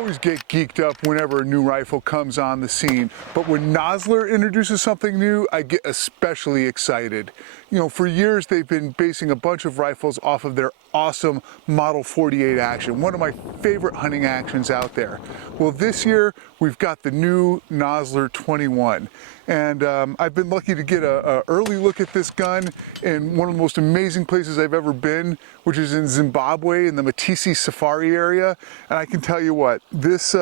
always get geeked up whenever a new rifle comes on the scene, but when Nosler introduces something new, I get especially excited. You know, for years they've been basing a bunch of rifles off of their awesome Model 48 action, one of my favorite hunting actions out there. Well, this year we've got the new Nosler 21, and I've been lucky to get an early look at this gun in one of the most amazing places I've ever been, which is in Zimbabwe in the Matisi Safari area, and I can tell you what, this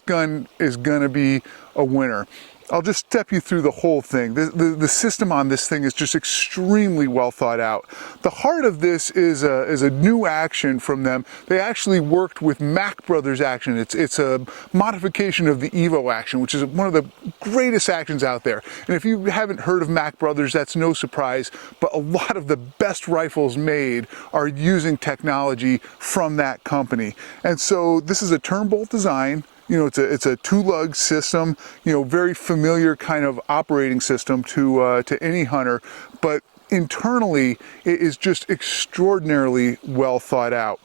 gun is gonna be a winner. I'll just step you through the whole thing. The system on this thing is just extremely well thought out. The heart of this is a new action from them. They actually worked with Mac Brothers action. It's a modification of the Evo action, which is one of the greatest actions out there. And if you haven't heard of Mac Brothers, that's no surprise, but a lot of the best rifles made are using technology from that company. And so this is a turn bolt design. You know, it's a two-lug system, you know, very familiar kind of operating system to any hunter, but internally it is just extraordinarily well thought out.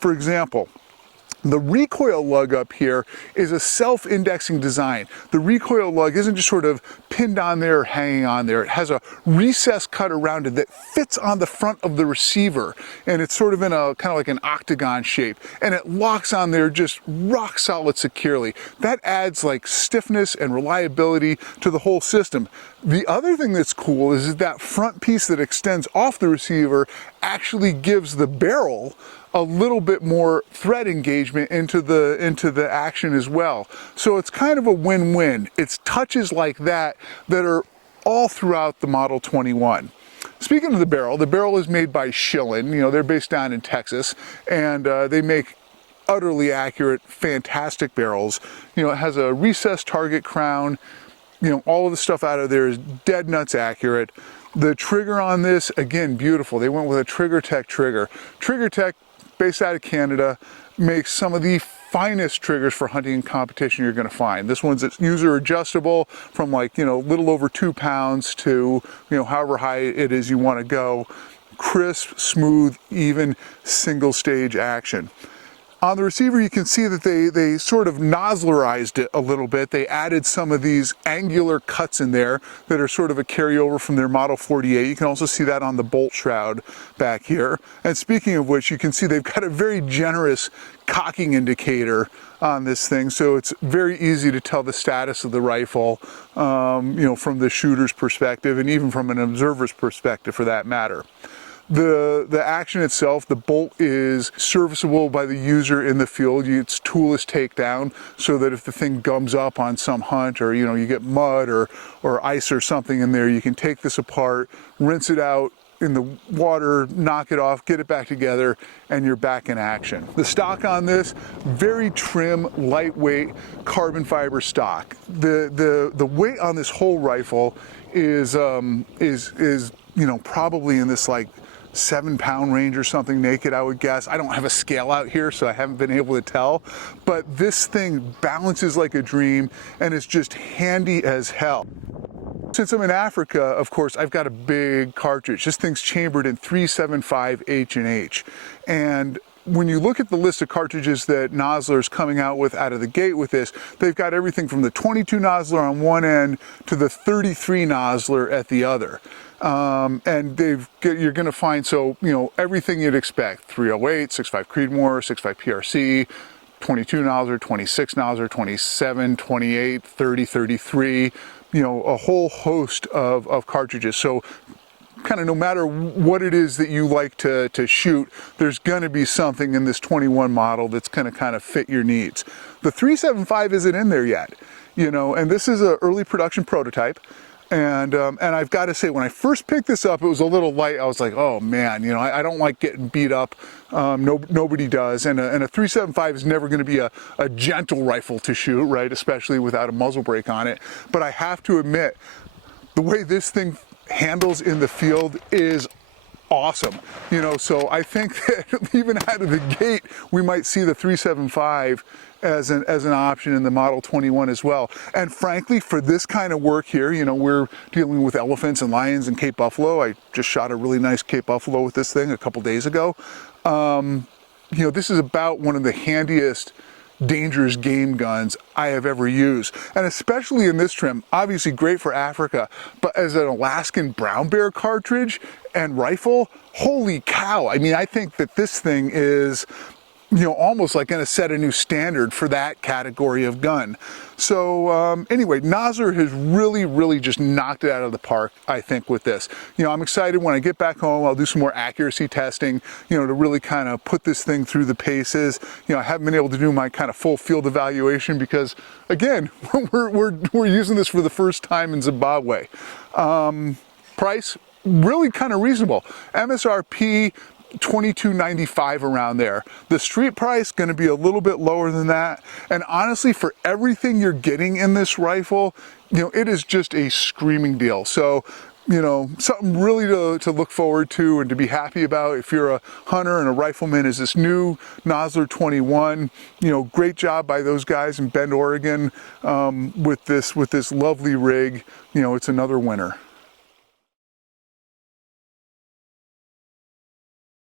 For example, the recoil lug up here is a self-indexing design. The recoil lug isn't just sort of pinned on there or hanging on there. It has a recess cut around it that fits on the front of the receiver, and it's sort of in a kind of like an octagon shape, and it locks on there just rock solid securely. That adds like stiffness and reliability to the whole system. The other thing that's cool is that front piece that extends off the receiver actually gives the barrel a little bit more thread engagement into the action as well. So it's kind of a win-win. It's touches like that that are all throughout the Model 21. Speaking of the barrel is made by Schillen. You know, they're based down in Texas, and they make utterly accurate, fantastic barrels. You know, it has a recessed target crown. You know, all of the stuff out of there is dead nuts accurate. The trigger on this, again, beautiful. They went with a Trigger Tech trigger. Trigger Tech, based out of Canada, makes some of the finest triggers for hunting and competition you're going to find. This one's user adjustable from like, you know, little over 2 pounds to, you know, however high it is you want to go. Crisp, smooth, even single stage action. On the receiver, you can see that they sort of Noslerized it a little bit. They added some of these angular cuts in there that are sort of a carryover from their Model 48. You can also see that on the bolt shroud back here. And speaking of which, you can see they've got a very generous cocking indicator on this thing, so it's very easy to tell the status of the rifle, you know, from the shooter's perspective and even from an observer's perspective for that matter. The action itself, the bolt is serviceable by the user in the field. It's toolless takedown, so that if the thing gums up on some hunt, or you know, you get mud or ice or something in there, you can take this apart, rinse it out in the water, knock it off, get it back together, and you're back in action. The stock on this, very trim, lightweight carbon fiber stock. The weight on this whole rifle is you know, probably in this like 7-pound range or something naked, I would guess. I don't have a scale out here, so I haven't been able to tell, but this thing balances like a dream and it's just handy as hell. Since I'm in Africa, of course, I've got a big cartridge. This thing's chambered in 375 H&H, and when you look at the list of cartridges that Nosler is coming out with out of the gate with this, they've got everything from the 22 Nosler on one end to the 33 Nosler at the other. And you're going to find, so, you know, everything you'd expect: 308, 65 Creedmoor, 65 PRC, 22 Nosler, 26 Nosler, 27, 28, 30, 33, you know, a whole host of cartridges. So kind of no matter what it is that you like to shoot, there's going to be something in this 21 model that's going to kind of fit your needs. The 375 isn't in there yet, you know, and this is an early production prototype. And I've got to say, when I first picked this up, it was a little light. I was like, oh man, you know, I don't like getting beat up. Nobody does. And a 375 is never going to be a gentle rifle to shoot, right? Especially without a muzzle brake on it. But I have to admit, the way this thing handles in the field is awesome. You know, so I think that even out of the gate, we might see the 375 as an option in the Model 21 as well. And frankly, for this kind of work here, you know, we're dealing with elephants and lions and Cape Buffalo. I just shot a really nice Cape Buffalo with this thing a couple days ago. You know, this is about one of the handiest dangerous game guns I have ever used. And especially in this trim, obviously great for Africa, but as an Alaskan brown bear cartridge and rifle, holy cow. I mean, I think that this thing is, you know, almost like going to set a new standard for that category of gun. So anyway, Nosler has really just knocked it out of the park, I think, with this. You know, I'm excited when I get back home, I'll do some more accuracy testing, you know, to really kind of put this thing through the paces. You know, I haven't been able to do my kind of full field evaluation because, again, we're using this for the first time in Zimbabwe. Price, really kind of reasonable. MSRP, $22.95 around there. The street price going to be a little bit lower than that. And honestly, for everything you're getting in this rifle, you know, it is just a screaming deal. So, you know, something really to look forward to and to be happy about if you're a hunter and a rifleman is this new Nosler 21. You know, great job by those guys in Bend, Oregon with this lovely rig. You know, it's another winner.